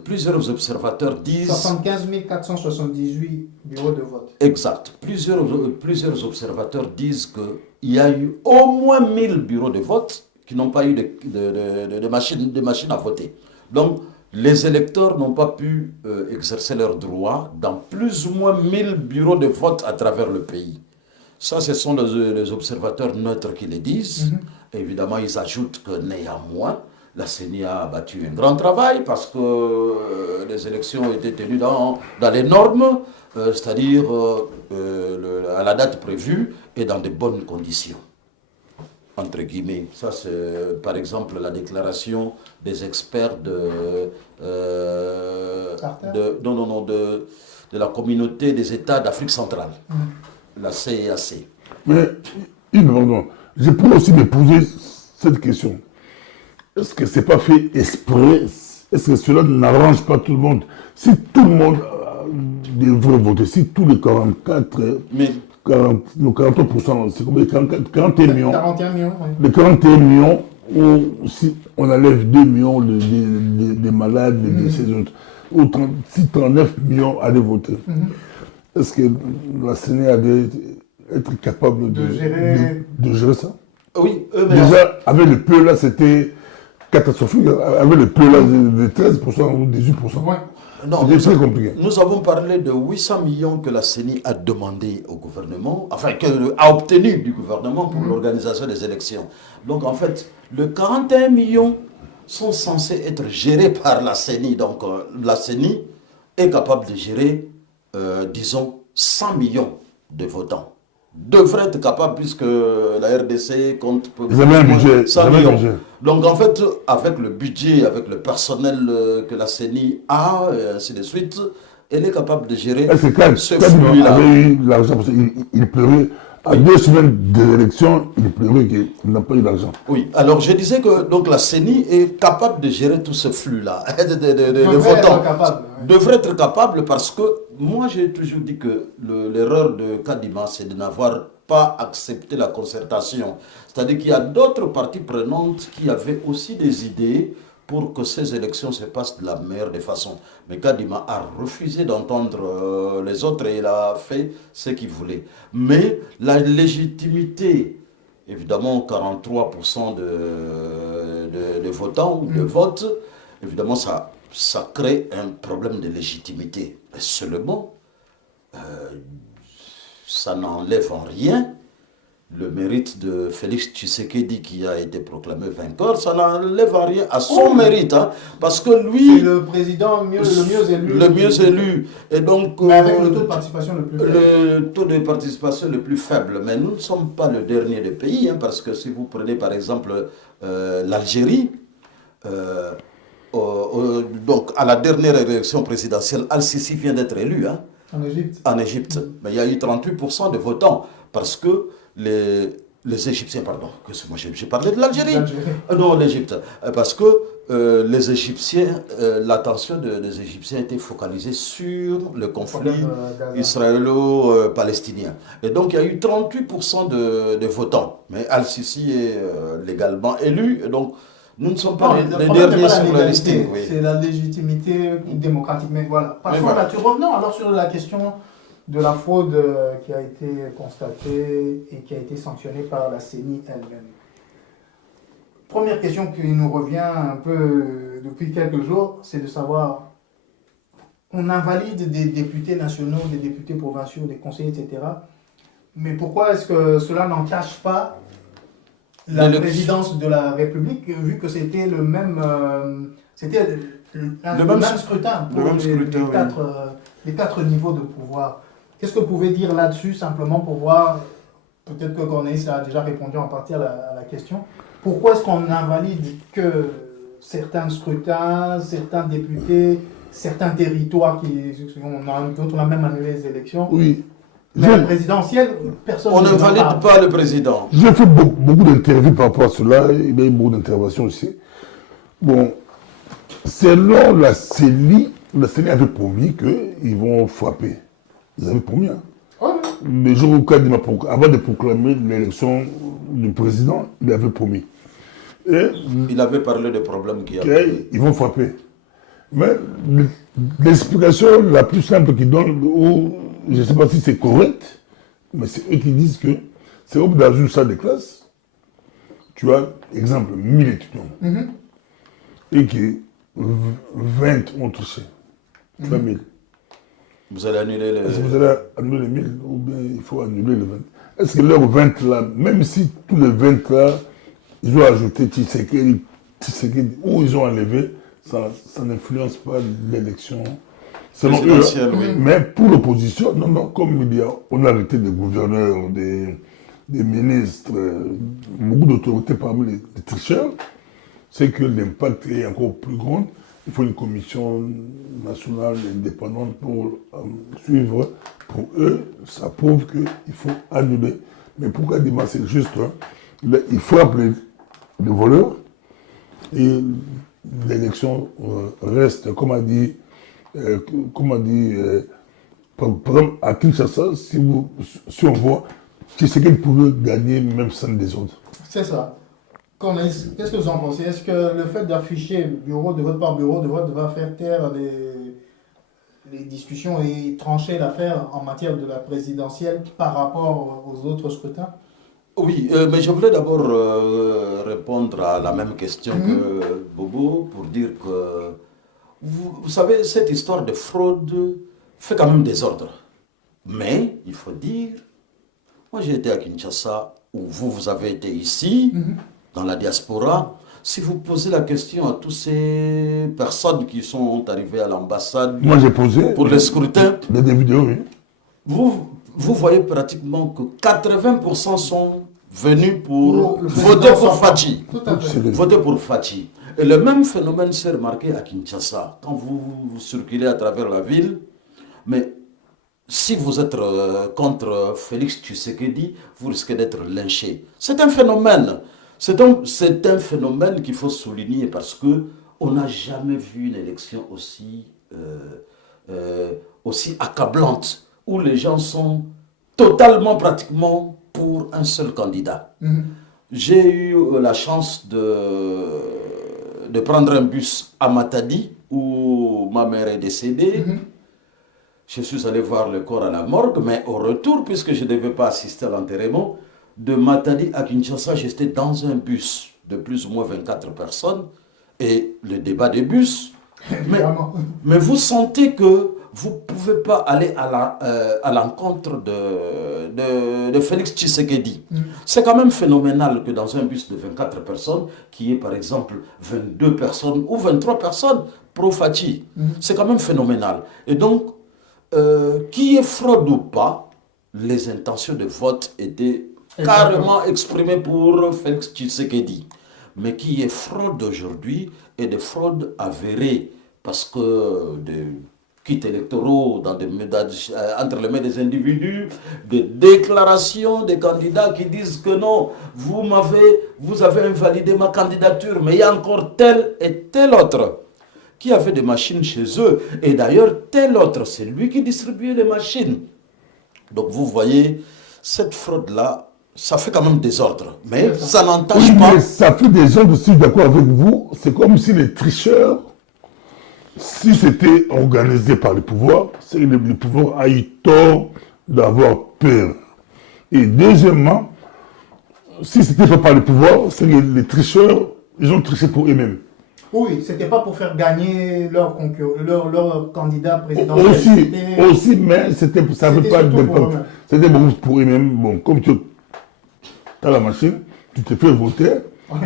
observateurs disent... 75 478 bureaux de vote. Exact. Plusieurs observateurs disent qu'il y a eu au moins 1000 bureaux de vote qui n'ont pas eu de machines à voter. Donc, les électeurs n'ont pas pu exercer leurs droits dans plus ou moins 1000 bureaux de vote à travers le pays. Ça, ce sont les observateurs neutres qui le disent. Évidemment, ils ajoutent que néanmoins, la CENI a battu un grand travail parce que les élections ont été tenues dans les normes, c'est-à-dire à la date prévue et dans de bonnes conditions. Entre guillemets. Ça, c'est par exemple la déclaration des experts de la communauté des États d'Afrique centrale, la CEAC. Mais, pardon, je pourrais aussi me poser cette question. Est-ce que ce n'est pas fait exprès? Est-ce que cela n'arrange pas tout le monde? Si tout le monde devrait voter, si tous les 43%, c'est combien? 41 millions. 41 millions, oui. Les 41 millions, ou si on enlève 2 millions des malades, des décès, ou si 39 millions allaient voter, est-ce que la CENI allait être capable de gérer ça? Oui. Déjà, avec le peu là, c'était catastrophique. Avec le peu là de 13% ou 18%. Ouais. C'est très compliqué. Nous avons parlé de 800 millions que la CENI a demandé au gouvernement, enfin, a obtenu du gouvernement pour l'organisation des élections. Donc, en fait, les 41 millions sont censés être gérés par la CENI. Donc, la CENI est capable de gérer, disons, 100 millions de votants. Devrait être capable puisque la RDC compte pour 100 millions. Donc en fait, avec le budget, avec le personnel que la CENI a, et ainsi de suite, elle est capable de gérer ce flux-là. Il avait eu l'argent parce qu'il pleurait. À 2 semaines des élections, il pleurait qu'il n'a pas eu d'argent. Oui, alors je disais que donc, la CENI est capable de gérer tout ce flux-là de votants. Devrait être capable parce que moi j'ai toujours dit que l'erreur de Kadima, c'est de n'avoir pas accepté la concertation. C'est-à-dire qu'il y a d'autres parties prenantes qui avaient aussi des idées pour que ces élections se passent de la meilleure des façons. Mais Kadima a refusé d'entendre les autres et il a fait ce qu'il voulait. Mais la légitimité, évidemment 43% de votants ou de votes, évidemment ça crée un problème de légitimité. Mais seulement, ça n'enlève en rien le mérite de Félix Tshisekedi qui a été proclamé vainqueur, ça n'enlève rien à son mérite, hein, parce que lui... C'est le président le mieux élu. Le mieux élu. Et donc, mais avec le taux de participation le plus faible. Le taux de participation le plus faible. Mais nous ne sommes pas le dernier des pays, hein, parce que si vous prenez par exemple l'Algérie, donc à la dernière élection présidentielle, Al-Sisi vient d'être élu. Hein, en Égypte. Mais il y a eu 38% de votants, parce que les Égyptiens, pardon, moi j'ai parlé de l'Algérie. Non, l'Égypte. Parce que les Égyptiens, l'attention des Égyptiens était focalisée sur le conflit israélo-palestinien. Et donc il y a eu 38% de votants. Mais Al-Sisi est légalement élu. Et donc nous ne sommes pas les derniers sur le listing. Oui. C'est la légitimité démocratique. Mais voilà. Là-dessus. Revenons alors sur la question de la fraude qui a été constatée et qui a été sanctionnée par la CENI elle-même. Première question qui nous revient un peu depuis quelques jours, c'est de savoir, on invalide des députés nationaux, des députés provinciaux, des conseillers, etc. Mais pourquoi est-ce que cela n'en cache pas la présidence de la République, vu que c'était le même, scrutin pour les quatre niveaux de pouvoir. Qu'est-ce que vous pouvez dire là-dessus, simplement pour voir, peut-être que Cornelis a déjà répondu en partie à la question, pourquoi est-ce qu'on invalide que certains scrutins, certains députés, certains territoires dont on a même annulé les élections? Oui. Mais la présidentielle, personne on ne valide pas le président. J'ai fait beaucoup d'interviews par rapport à cela, il y a eu beaucoup d'interventions aussi. Bon, selon la CENI avait promis qu'ils vont frapper. Ils avaient promis. Hein. Ouais. Le jour où avant de proclamer l'élection du président, il avait promis. Et il avait parlé des problèmes qu'il y avait. Ils vont frapper. Mais l'explication la plus simple qu'ils donnent, je ne sais pas si c'est correct, mais c'est eux qui disent que c'est comme dans une salle de classe, tu as, exemple, 1000 étudiants, et que 20 ont touché. Tu as 1000. Vous allez annuler les... Est-ce que vous allez annuler les 1000 ou bien il faut annuler les 20? Est-ce que leurs 20 là, même si tous les 20 là, ils ont ajouté Tshisekedi, ou ils ont enlevé, ça n'influence pas l'élection selon eux. Oui. Mais pour l'opposition, non, comme on a arrêté des gouverneurs, des ministres, beaucoup d'autorités parmi les tricheurs, c'est que l'impact est encore plus grand. Il faut une commission nationale indépendante pour suivre. Pour eux, ça prouve qu'il faut annuler. Mais pourquoi dire c'est juste, hein, il faut appeler les voleurs et l'élection reste, comme a dit, par exemple, à Kinshasa, si on voit, c'est qu'il pouvait gagner même sans désordre. C'est ça. Qu'est-ce que vous en pensez? Est-ce que le fait d'afficher bureau de vote par bureau de vote va faire taire les discussions et trancher l'affaire en matière de la présidentielle par rapport aux autres scrutins? Oui, mais je voulais d'abord répondre à la même question que Bobo pour dire que, vous savez, cette histoire de fraude fait quand même désordre. Mais, il faut dire, moi j'ai été à Kinshasa, où vous avez été ici, dans la diaspora. Si vous posez la question à toutes ces personnes qui sont arrivées à l'ambassade, moi j'ai posé pour les scrutins, des vidéos, oui. Vous voyez pratiquement que 80% sont venus pour voter pour Fachi. Voter pour Fachi. Et le même phénomène s'est remarqué à Kinshasa. Quand vous circulez à travers la ville, mais si vous êtes contre Félix Tshisekedi, vous risquez d'être lynché. C'est un phénomène. C'est un phénomène qu'il faut souligner parce qu'on n'a jamais vu une élection aussi accablante, où les gens sont totalement, pratiquement, pour un seul candidat. J'ai eu la chance de prendre un bus à Matadi, où ma mère est décédée. Je suis allé voir le corps à la morgue, mais au retour, puisque je ne devais pas assister à l'enterrement, de Matadi à Kinshasa, j'étais dans un bus de plus ou moins 24 personnes, et le débat des bus, mais vous sentez que vous ne pouvez pas aller à l'encontre de Félix Tshisekedi. C'est quand même phénoménal que dans un bus de 24 personnes, qui est par exemple 22 personnes ou 23 personnes pro-Fachi. C'est quand même phénoménal. Et donc, qui est fraude ou pas, les intentions de vote étaient carrément exprimées pour Félix Tshisekedi. Mais qui est fraude aujourd'hui est des fraudes avérées parce que des kits électoraux entre les mains des individus, des déclarations des candidats qui disent que non, vous avez invalidé ma candidature, mais il y a encore tel et tel autre qui avait des machines chez eux. Et d'ailleurs, tel autre, c'est lui qui distribuait les machines. Donc vous voyez, cette fraude-là, ça fait quand même désordre. Mais ça n'entache pas. Mais ça fait désordre, je suis d'accord avec vous. C'est comme si les tricheurs, si c'était organisé par le pouvoir, c'est que le pouvoir a eu tort d'avoir peur. Et deuxièmement, si c'était pas par le pouvoir, c'est que les tricheurs, ils ont triché pour eux-mêmes. Oui, c'était pas pour faire gagner leur candidat présidentiel. Aussi, mais ça ne veut pas d'impact. C'était beaucoup pour eux-mêmes. Bon, comme tu as la machine, tu te fais voter,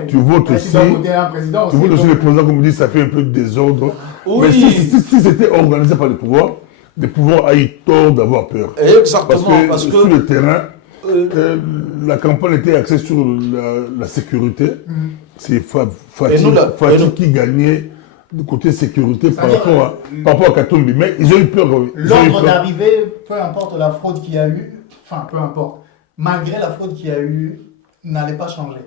tu votes aussi. Tu dois voter un président tu votes aussi le président, comme on dit, ça fait un peu de désordre. Oui. Mais si c'était organisé par le pouvoir a eu tort d'avoir peur. Exactement, parce que sur le terrain, la campagne était axée sur la sécurité. C'est Fachi qui gagnait du côté sécurité par rapport à Katumbi. Mais ils ont eu peur. L'ordre d'arrivée, peu importe la fraude qu'il y a eu, enfin peu importe, malgré la fraude qu'il y a eu, n'allait pas changer.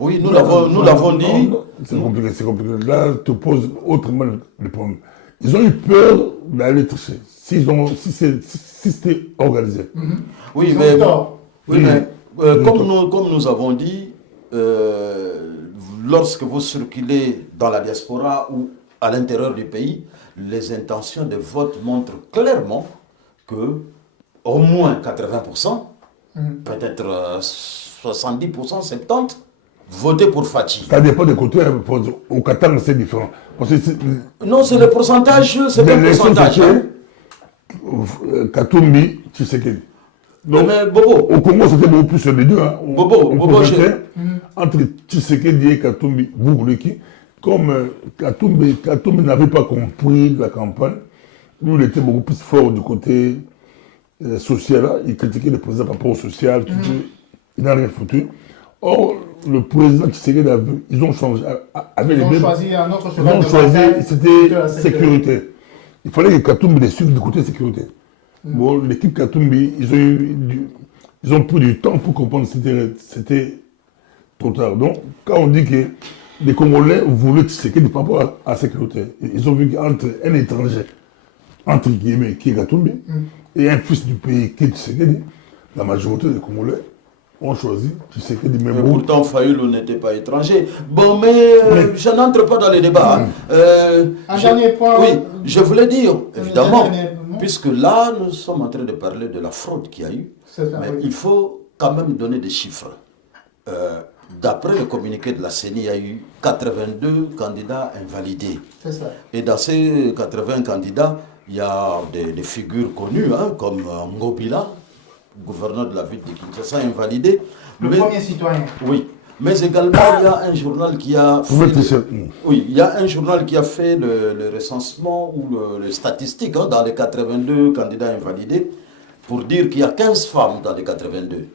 Oui, nous l'avons dit. C'est compliqué. Là, tu poses autrement le problème. Ils ont eu peur d'aller tricher. Si c'était organisé. Oui, mais comme nous avons dit, lorsque vous circulez dans la diaspora ou à l'intérieur du pays, les intentions de vote montrent clairement que au moins 80%, peut-être 70%, 70%, votaient pour Fachi. Ça dépend des côtés. Au Qatar, c'est différent. Non, c'est le pourcentage. C'est le pourcentage. Katumbi, Tshisekedi. Donc, mais Bobo, au Congo, c'était beaucoup plus les deux. Hein. Bobo, entre Tshisekedi et Katumbi, vous voulez qui? Comme Katumbi n'avait pas compris la campagne, lui, il était beaucoup plus fort du côté social. Là. Il critiquait le président par rapport au social, il n'a rien foutu. Or, le président Tshisekedi, ils ont changé. Ils ont choisi un autre cheval. Ils ont choisi, c'était sécurité. Il fallait que Katumbi les suive du côté sécurité. Bon, l'équipe Katumbi, ils ont pris du temps pour comprendre que c'était trop tard. Donc, quand on dit que les Congolais voulaient Tshisekedi par rapport à la sécurité, ils ont vu qu'entre un étranger, entre guillemets, qui est Katumbi, et un fils du pays qui est Tshisekedi, la majorité des Congolais ont choisi Tshisekedi. Mais pourtant, Fayoulou n'était pas étranger. Bon, mais je n'entre pas dans les débats. Un dernier point. Oui, je voulais dire, évidemment, puisque là, nous sommes en train de parler de la fraude qu'il y a eu, mais il faut quand même donner des chiffres. D'après le communiqué de la CENI, il y a eu 82 candidats invalidés. C'est ça. Et dans ces 80 candidats, il y a des figures connues, comme Ngobila, gouverneur de la ville de Kinshasa, invalidé. Le premier citoyen. Oui. Mais également, il y a un journal qui a fait, il y a un journal qui a fait le recensement ou les statistiques dans les 82 candidats invalidés pour dire qu'il y a 15 femmes dans les 82.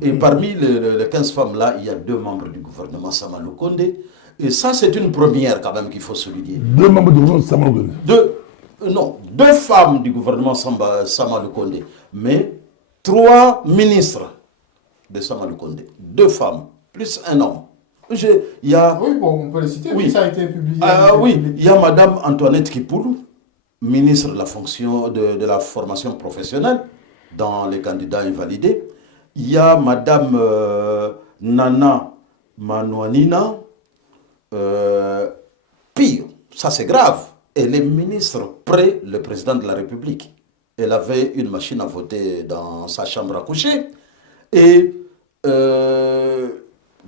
Et parmi les 15 femmes-là, il y a 2 membres du gouvernement Sama Lukonde. Et ça, c'est une première quand même qu'il faut souligner. 2 membres du gouvernement Sama Lukonde? Non, 2 femmes du gouvernement Sama Lukonde. Mais 3 ministres de Sama Lukonde. 2 femmes. Plus un homme. Oui, bon, on peut les citer, oui. Ça a été publié. Oui, il y a Madame Antoinette Kipoulou, ministre de la fonction de la formation professionnelle, dans les candidats invalidés. Il y a Madame Nana Manouanina, pire, ça c'est grave. Elle est ministre près le président de la République. Elle avait une machine à voter dans sa chambre à coucher. Et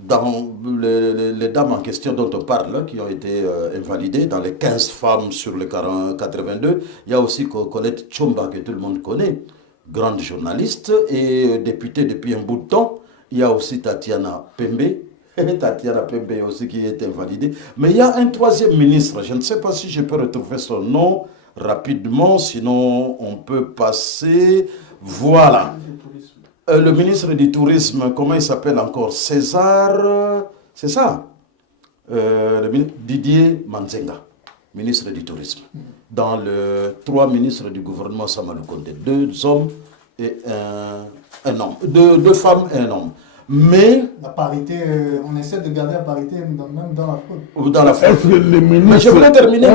dans les dames en question dont on parle, qui ont été invalidées, dans les 15 femmes sur les 82, il y a aussi Colette Tchomba, que tout le monde connaît, grande journaliste et députée depuis un bout de temps. Il y a aussi Tatiana Pembe, Tatiana Pembe aussi qui est invalidée. Mais il y a un troisième ministre, je ne sais pas si je peux retrouver son nom rapidement, sinon on peut passer. Voilà. Le ministre du Tourisme, comment il s'appelle encore? César, c'est ça? Didier Manzenga, ministre du Tourisme. Dans les 3 ministres du gouvernement Samalou Condé, 2 hommes et un homme, 2 femmes et un homme. Mais la parité, on essaie de garder la parité même dans la fraude. Dans la fraude. Est-ce que les ministres Mais je voulais terminer.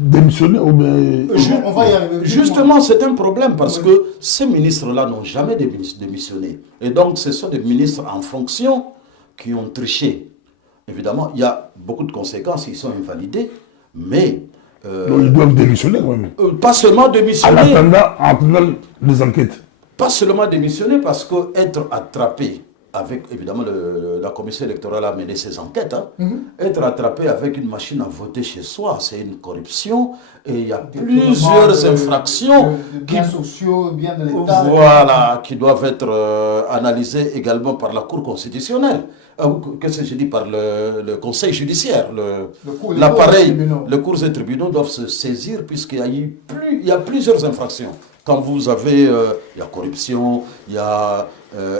Démissionner ou bien... On va y arriver. Justement, c'est un problème parce que ces ministres-là n'ont jamais démissionné. Et donc, ce sont des ministres en fonction qui ont triché. Évidemment, il y a beaucoup de conséquences, ils sont invalidés, mais... donc, ils doivent démissionner quand même. Pas seulement démissionner. En attendant les enquêtes. Pas seulement démissionner parce qu'être attrapé avec, évidemment, la commission électorale a mené ses enquêtes. Être attrapé avec une machine à voter chez soi, c'est une corruption. Et il y a plusieurs infractions de biens sociaux, biens de l'État. Voilà, qui doivent être analysées également par la Cour constitutionnelle. Qu'est-ce que je dis par le Conseil judiciaire, l'appareil, les cours et tribunaux doivent se saisir puisqu'il y a plusieurs infractions. Quand vous avez, il y a corruption, il y a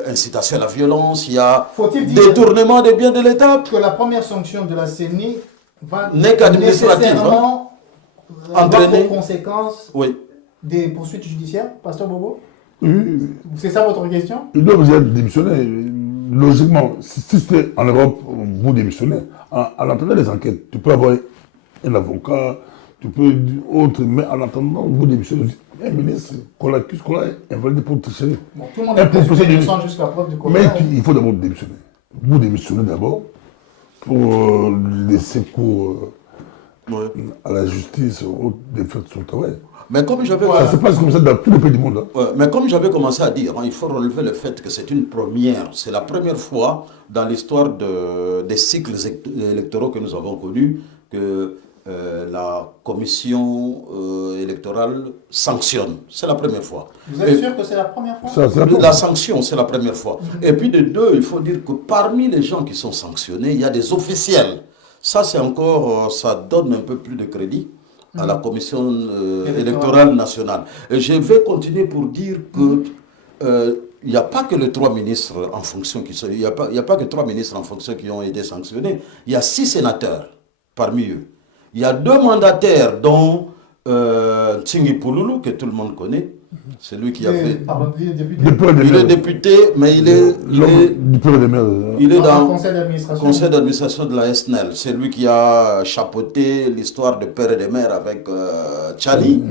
incitation à la violence, il y a détournement des biens de l'État. Que la première sanction de la CENI va nécessairement entraîner pour conséquence oui. des poursuites judiciaires, Pasteur Bobo? Oui. C'est ça votre question? Ils doivent être démissionnés. Logiquement, si c'était en Europe, vous démissionnez. En attendant les enquêtes, tu peux avoir un avocat, tu peux autre, mais en attendant, vous démissionnez. Un ministre qu'on l'accuse, qu'on l'a invalidé pour tricher. Bon, tout le monde est innocent jusqu'à preuve du contraire. Mais il faut d'abord démissionner. Vous démissionnez d'abord pour laisser cours à la justice de faire son travail. Mais comme j'avais ça se passe comme ça dans tous les pays du monde. Mais comme j'avais commencé à dire, il faut relever le fait que c'est une première. C'est la première fois dans l'histoire des cycles électoraux que nous avons connus que la commission électorale sanctionne. C'est la première fois. Vous êtes sûr que c'est la première fois? La sanction, c'est la première fois. Et puis de deux, il faut dire que parmi les gens qui sont sanctionnés, il y a des officiels. Ça, c'est encore, ça donne un peu plus de crédit à la commission électorale nationale. Et je vais continuer pour dire que il n'y a pas que les 3 ministres en fonction qui sont, il n'y a pas que 3 ministres en fonction qui ont été sanctionnés. Il y a 6 sénateurs parmi eux. Il y a 2 mandataires, dont Tsingi Pouloulou, que tout le monde connaît. C'est lui qui a fait. Il est député, mais il est dans le conseil d'administration de la SNEL. C'est lui qui a chapeauté l'histoire de père et de mère avec Tchani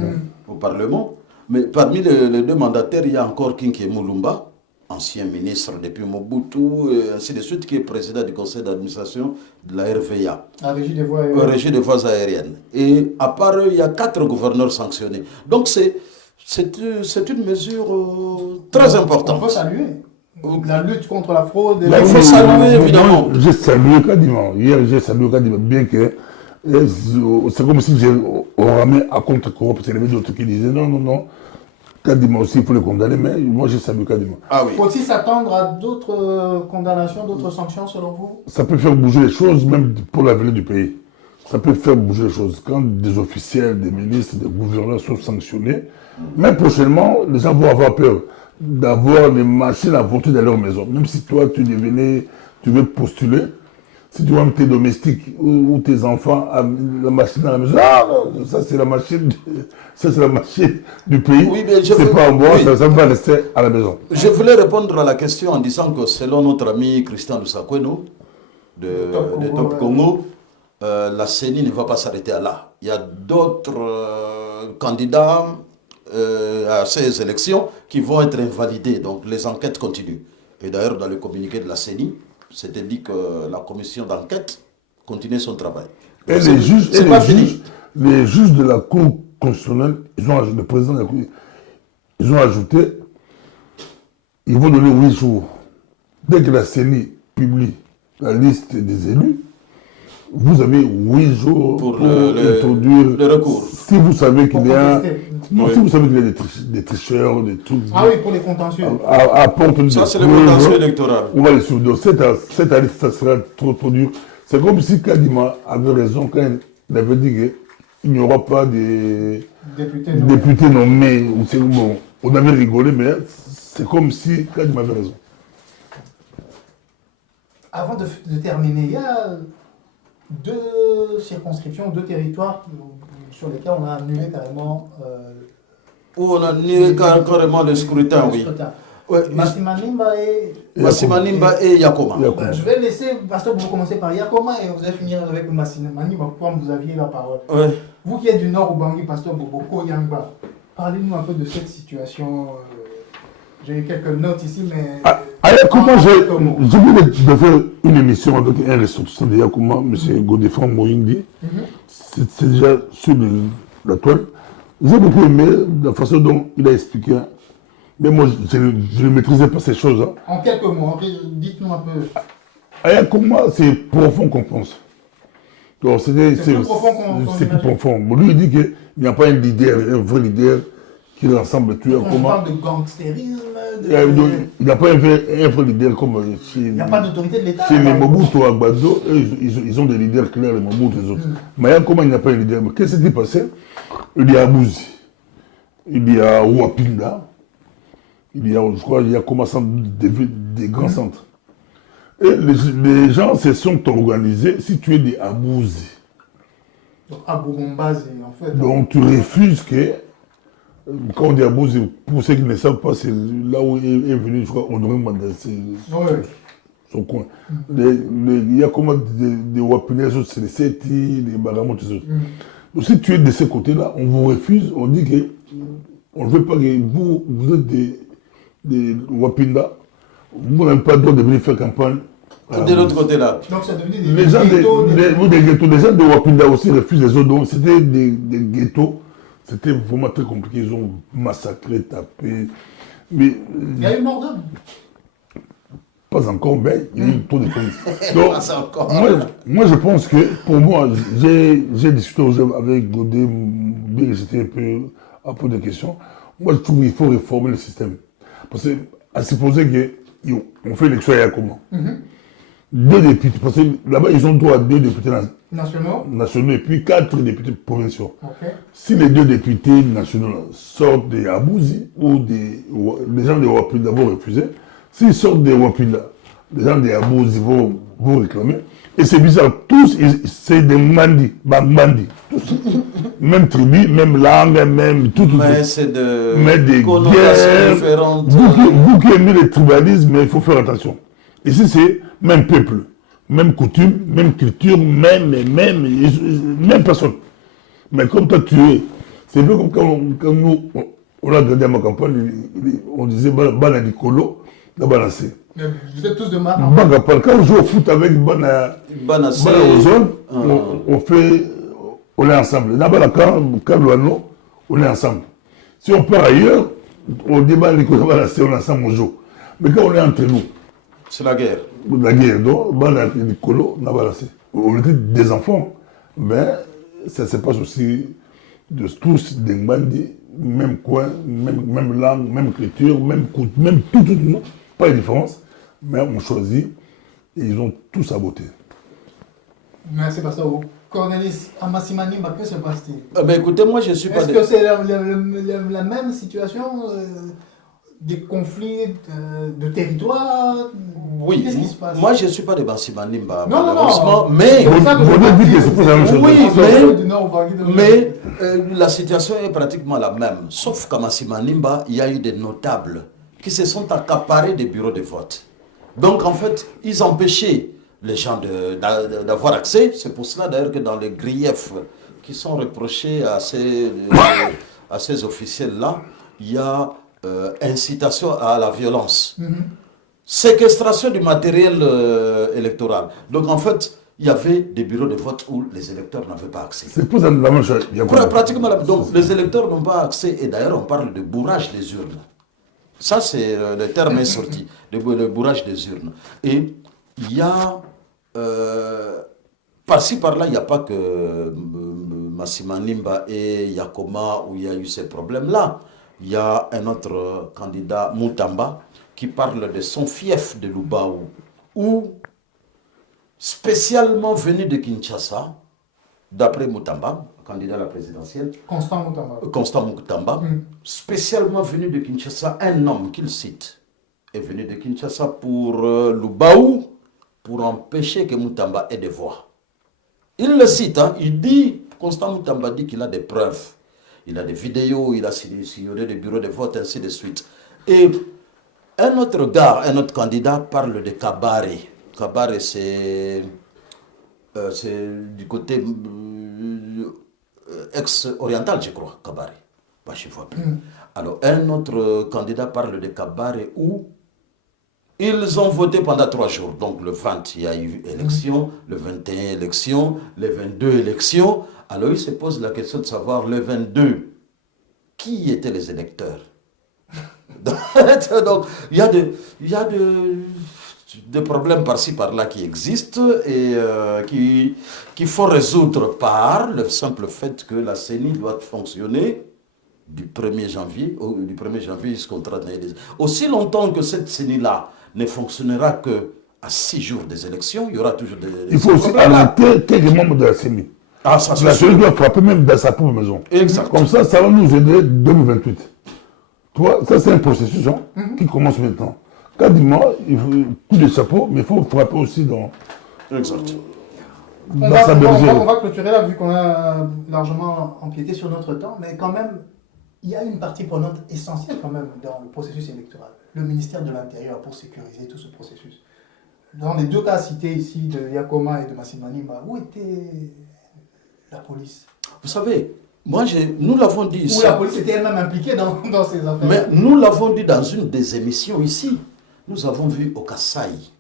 au Parlement. Mais parmi les 2 mandataires, il y a encore Kinké Moulumba, ancien ministre depuis Mobutu, et ainsi de suite, qui est président du conseil d'administration de la RVA. La Régie des voies aériennes. Régie des voies aériennes. Et à part eux, il y a 4 gouverneurs sanctionnés. Donc c'est une mesure très importante. On peut saluer la lutte contre la fraude. Il faut saluer, évidemment. J'ai salué quasiment. Hier, j'ai salué quasiment, bien que c'est comme si on ramait à contre-cour, parce qu'il y avait d'autres qui disaient non. Quasiment aussi, il faut les condamner, mais moi j'ai salué quasiment. Ah oui. Faut-il s'attendre à d'autres condamnations, d'autres sanctions selon vous? Ça peut faire bouger les choses, même pour l'avenir du pays. Ça peut faire bouger les choses. Quand des officiels, des ministres, des gouverneurs sont sanctionnés, même prochainement, les gens vont avoir peur d'avoir les machines à voter dans leur maison. Même si toi, tu veux postuler, si tu vois tes domestiques ou tes enfants, la machine à la maison, non, ça c'est la machine du pays, oui, mais c'est pas en bois, oui. ça va rester à la maison. Je voulais répondre à la question en disant que selon notre ami Christian Lusakweno de Top Congo, la CENI ne va pas s'arrêter à là. Il y a d'autres candidats à ces élections qui vont être invalidés, donc les enquêtes continuent. Et d'ailleurs, dans le communiqué de la CENI, c'était dit que la commission d'enquête continuait son travail. Et les juges, les juges de la Cour constitutionnelle, le président de la Cour, ils ont ajouté, ils vont donner 8 jours. Dès que la CENI publie la liste des élus, vous avez 8 jours Pour introduire le recours. Si vous savez qu'il y a... Non, Oui. si vous savez qu'il y a des tricheurs, des trucs... Ah oui, pour les contentieux. Apporte Ça, c'est le contentieux électoral. On va les suivre. Donc, cette année, ça sera trop dur. C'est comme si Kadima avait raison quand il avait dit qu'il n'y aura pas des députés nommés. Bon, on avait rigolé, mais c'est comme si Kadima avait raison. Avant de terminer, il y a 2 circonscriptions, 2 territoires sur lesquels on a annulé carrément... Où on a annulé carrément le scrutin, oui. Ouais, Massimanimba et... Massimanimba et Yakoma. Je vais laisser Pasteur pour commencer par Yakoma et vous allez finir avec Massimanimba comme vous aviez la parole. Ouais. Vous qui êtes du Nord Ubangi, Pasteur Boboko Yangba, parlez-nous un peu de cette situation. J'ai quelques notes ici, mais... Yakoma, j'ai voulu de faire une émission avec un ressortissant de Yakoma, M. Godefran Moïndi. C'est déjà sur la toile. J'ai beaucoup aimé la façon dont il a expliqué. Mais moi, je ne maîtrisais pas ces choses. Hein. En quelques mots, dites-nous un peu. Yakoma, c'est profond qu'on pense. C'est plus profond qu'on c'est plus profond. Bon, lui, il dit qu'il n'y a pas un leader, un vrai leader qui rassemble tout Yakoma. On parle de gangstérisme. Il n'y a pas un vrai leader comme chez... Il n'y a pas d'autorité de l'État. Chez les Mobutu à Gbado, ils ont des leaders clairs, les Mobutu et les autres. Mais Yakoma, il n'y a pas un leader. Mais qu'est-ce qui s'est passé? Il y a Abouzi, il y a Ouapinda, il y a, je crois, il y a comme ça des grands centres. Et les gens se sont organisés si tu es des Abouzi. Donc Abougombazi, en fait. Donc tu refuses que, quand on dit Abouzi, pour ceux qui ne savent pas, c'est là où est venu, je crois, Honoré Mandassi, son coin. Il y a comme des Ouapinda, c'est les Seti, les Bagamot, les autres. Donc, si tu es de ce côté-là, on vous refuse, on dit que on ne veut pas que vous êtes des Wapinda, vous n'avez pas le droit de venir faire campagne. De l'autre côté-là. Donc c'est devenu des ghettos. Des ghettos. Les gens de Wapinda aussi refusent les autres. Donc c'était des ghettos. C'était vraiment très compliqué. Ils ont massacré, tapé. Mais, il y a eu mort d'homme. Pas encore, mais il y a eu trop de police. Donc, Pas encore. moi, je pense que, pour moi, j'ai discuté avec Godet, j'étais un peu à peu de questions. Moi, je trouve qu'il faut réformer le système. Parce que, à supposer qu'on fait l'élection à Yakoma. 2 députés, parce que là-bas, ils ont droit à 2 députés nationaux et puis 4 députés provinciaux. Si les 2 députés nationaux sortent des Abouzi ou les gens des Wapinda vont refuser, s'ils sortent des Wapinda, les gens des Abouzi vont réclamer. Et c'est bizarre, tous, c'est des Mandi, tous. Même tribu, même langue, même tout. Mais c'est de des connotations différentes. Vous qui aimez le tribalisme, mais il faut faire attention. Ici, c'est même peuple, même coutume, même culture, même personne. Mais comme toi, tu es, c'est un peu comme quand nous, on a regardé à ma campagne, on disait Bana Nicolo, la Banassé. Mais vous êtes tous de marque. Quand on joue au foot avec Banassé, on est ensemble. Là-bas, quand on est ensemble. Si on part ailleurs, on débat les Nicolo, Banassé, on est ensemble, on joue. Mais quand on est entre nous, c'est la guerre. La guerre, donc, on était des enfants, mais ça se passe aussi de tous des Mbandi, même coin, même langue, même culture, même tout, pas de différence, mais on choisit et ils ont tout saboté. Merci, Pasteur. Cornelis Amassimanimba, que se passe-t-il? Ben écoutez, moi je suis pas... Est-ce que c'est la même situation des conflits de territoire? Oui, qu'est-ce qui se passe? Moi je ne suis pas de Massimanimba, non, malheureusement, mais... Mais la situation est pratiquement la même, sauf qu'à Massimanimba, il y a eu des notables qui se sont accaparés des bureaux de vote. Donc en fait, ils empêchaient les gens d'avoir accès. C'est pour cela d'ailleurs que dans les griefs qui sont reprochés à ces officiels-là, il y a incitation à la violence, séquestration du matériel électoral. Donc en fait, il y avait des bureaux de vote où les électeurs n'avaient pas accès. C'est pour la même chose. Pratiquement donc les électeurs n'ont pas accès, et d'ailleurs on parle de bourrage des urnes. Ça c'est le terme est sorti, le bourrage des urnes. Et il y a par-ci, par-là, il n'y a pas que Massima Nimba et Yakoma où il y a eu ces problèmes-là. Il y a un autre candidat, Moutamba, qui parle de son fief de Lubaou, où, spécialement venu de Kinshasa, d'après Moutamba, candidat à la présidentielle, Constant Moutamba, spécialement venu de Kinshasa, un homme qu'il cite, est venu de Kinshasa pour Lubaou, pour empêcher que Moutamba ait des voix. Il le cite, hein, il dit, Constant Moutamba dit qu'il a des preuves. Il a des vidéos, il a sillonné des bureaux de vote, ainsi de suite. Et un autre gars, un autre candidat parle de Kabare. Kabare, c'est du côté ex-oriental, je crois, Kabare. Bah, je ne vois plus. Alors, un autre candidat parle de Kabare où ils ont voté pendant 3 jours. Donc, le 20, il y a eu élection, le 21, élection, le 22, élection. Alors, il se pose la question de savoir, le 22, qui étaient les électeurs? Donc, il y a des problèmes par-ci, par-là qui existent et qu'il faut résoudre par le simple fait que la CENI doit fonctionner du 1er janvier, jusqu'au 31 décembre. Aussi longtemps que cette CENI-là ne fonctionnera qu'à 6 jours des élections, il y aura toujours des... Il faut aussi arrêter quelques membres de la CENI. Ah, ça, la CENI doit frapper même dans sa propre maison. Exact. Comme ça va nous aider 2028. Tu vois, ça c'est un processus qui commence maintenant. Quand dis-moi, il faut coup de chapeau, mais il faut frapper aussi dans... Exact. On va clôturer là, vu qu'on a largement empiété sur notre temps, mais quand même, il y a une partie prenante essentielle quand même dans le processus électoral. Le ministère de l'Intérieur pour sécuriser tout ce processus. Dans les 2 cas cités ici, de Yakoma et de Massima Nimba, où était la police? Vous savez, nous l'avons dit ici. Où la police était elle-même impliquée dans ces affaires. Mais nous l'avons dit dans une des émissions ici. Nous avons vu au Kasaï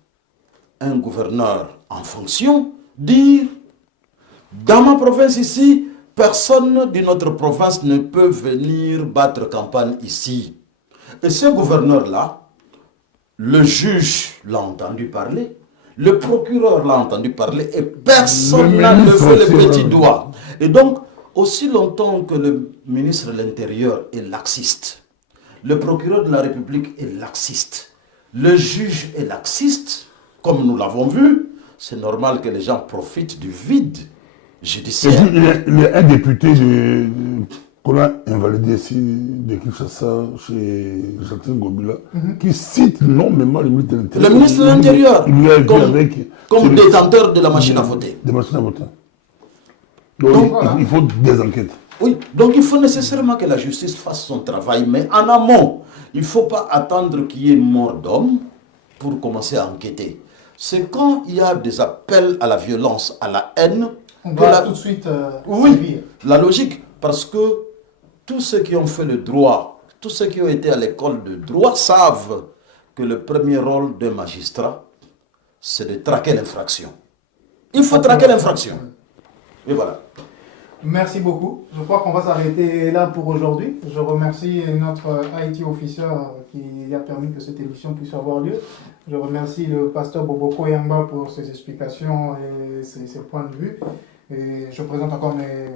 un gouverneur en fonction dire dans ma province ici, personne de notre province ne peut venir battre campagne ici. Et ce gouverneur-là, le juge l'a entendu parler, le procureur l'a entendu parler et personne n'a levé le petit doigt. Et donc, aussi longtemps que le ministre de l'Intérieur est laxiste, le procureur de la République est laxiste, le juge est laxiste, comme nous l'avons vu, c'est normal que les gens profitent du vide judiciaire. Il y a un député qu'on a invalidé ici, de Kinshasa, chez Jacqueline Gobila, qui cite nommément le ministre de l'Intérieur. Le ministre de l'Intérieur, comme le détenteur de la machine à voter. Des machines à voter. Donc voilà. Il faut des enquêtes. Oui, donc il faut nécessairement que la justice fasse son travail, mais en amont, il ne faut pas attendre qu'il y ait mort d'homme pour commencer à enquêter. C'est quand il y a des appels à la violence, à la haine, on va tout de suite oui, la logique, parce que tous ceux qui ont fait le droit, tous ceux qui ont été à l'école de droit savent que le premier rôle d'un magistrat, c'est de traquer l'infraction. Il faut traquer l'infraction. Et voilà. Merci beaucoup. Je crois qu'on va s'arrêter là pour aujourd'hui. Je remercie notre IT officer qui a permis que cette émission puisse avoir lieu. Je remercie le pasteur Boboko Yamba pour ses explications et ses points de vue. Et je présente encore mes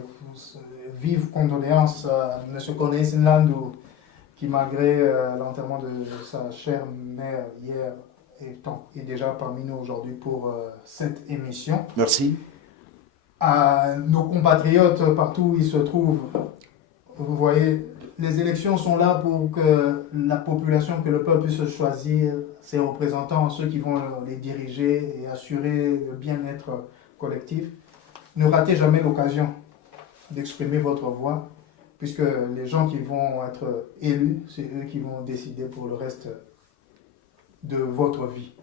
vives condoléances à M. Cornelis Nlandou qui, malgré l'enterrement de sa chère mère hier, est déjà parmi nous aujourd'hui pour cette émission. Merci. À nos compatriotes partout où ils se trouvent, vous voyez, les élections sont là pour que la population, que le peuple puisse choisir ses représentants, ceux qui vont les diriger et assurer le bien-être collectif. Ne ratez jamais l'occasion d'exprimer votre voix, puisque les gens qui vont être élus, c'est eux qui vont décider pour le reste de votre vie.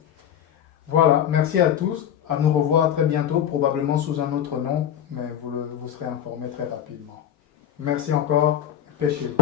Voilà, merci à tous. À nous revoir très bientôt, probablement sous un autre nom, mais vous serez informés très rapidement. Merci encore, pêchez-vous.